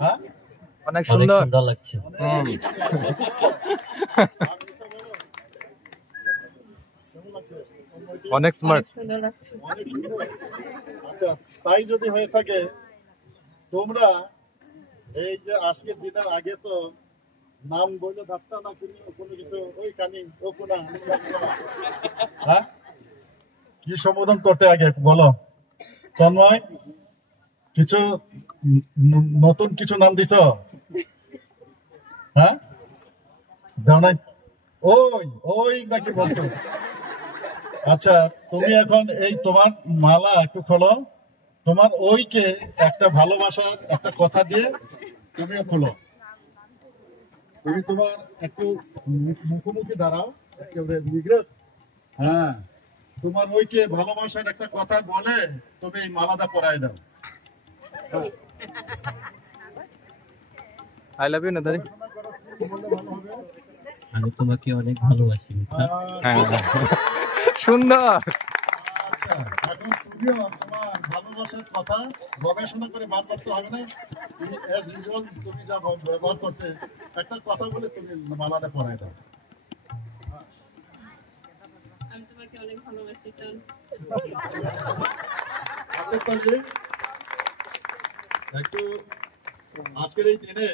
হ্যাঁ, অনেক সুন্দর লাগছে। অনেক স্মার্ট। আচ্ছা, তাই যদি হয়ে থাকে, তোমরা এই যে আজকের দিনের আগে তো নাম বললে ডাক্তার না কোনো কিছু ওই কানি ও কোনা, হ্যাঁ, কি সম্বোধন করতে আগে বলো তন্ময়? কিছু নতুন কিছু নাম দিছ? হ্যাঁ, দাও নাই? ওই ওই নাকি বলতো? আচ্ছা, তুমি এখন এই তোমার মালা একটু খোলো, তোমার ওইকে একটা ভালোবাসার একটা কথা দিয়ে তুমিও খোলো। তুমি তোমার একটু মুখোমুখি দাঁড়াও একেবারে নিগ্রহ। হ্যাঁ, তোমার ওইকে ভালোবাসার একটা কথা বলে তুমি এই মালাটা পরাই দাও। আই লাভ ইউ না দাদি। আমি তোমাকে অনেক ভালোবাসি। সুন্দর। আচ্ছা, এখন তুমিও তোমার ভালোবাসার কথা গবেষণা করে বার করতে হবে না? as usual তুমি যা ব্যবহার করতে, একটা কথা বলে তুমি মালাটা পরাই দাও। আমি তোমাকে অনেক ভালোবাসি। হাতের তালি। একটু আজকের এই দিনে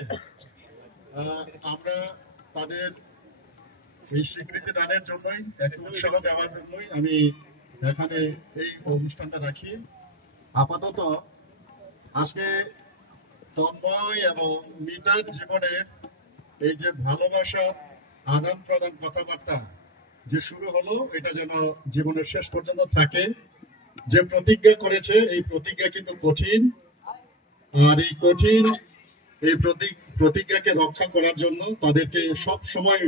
আমরা তাদের এই স্বীকৃতি দানের জন্যই, একটু উৎসাহ দেওয়ার জন্যই আমি এখানে এই অনুষ্ঠানটা রাখি। আপাতত আজকে তন্ময় এবং মিতার জীবনের এই যে ভালোবাসা আদান প্রদান কথাবার্তা যে শুরু হলো, এটা যেন জীবনের শেষ পর্যন্ত থাকে। যে প্রতিজ্ঞা করেছে এই প্রতিজ্ঞা কিন্তু কঠিন, আর এই কঠিন এই প্রতিজ্ঞাকে রক্ষা করার জন্য তাদেরকে সব সময়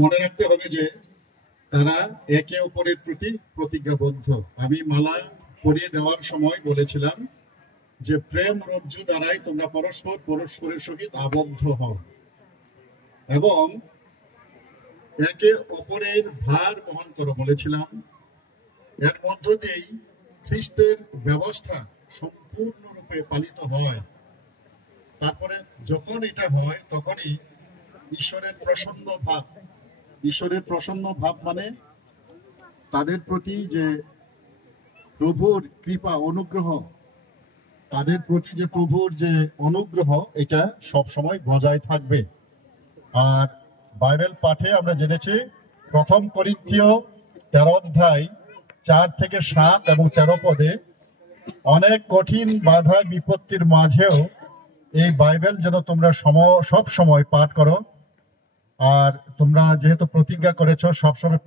মনে রাখতে হবে যে তারা একে অপরের প্রতি প্রতিজ্ঞাবদ্ধ। আমি মালা পরিয়ে দেওয়ার সময় বলেছিলাম যে প্রেম রজ্জু দ্বারাই তোমরা পরস্পরের সহিত আবদ্ধ হও এবং একে অপরের ভার বহন করো বলেছিলাম। এর মধ্য দিয়েই খ্রিস্টের ব্যবস্থা সম্পূর্ণরূপে পালিত হয়। তারপরে যখন এটা হয় তখনই ঈশ্বরের প্রসন্ন ভাব মানে তাদের প্রতি যে প্রভুর কৃপা অনুগ্রহ, তাদের প্রতি যে প্রভুর যে অনুগ্রহ, এটা সব সময় বজায় থাকবে। আর বাইবেল পাঠে আমরা জেনেছি প্রথম করিন্থীয় 13 অধ্যায় 4 থেকে 7 এবং 13 পদে অনেক কঠিন বাধা বিপত্তির মাঝেও এই বাইবেল যেন তোমরা সব সময় পাঠ করো। আর তোমরা যেহেতু প্রতিজ্ঞা করেছো সব সময়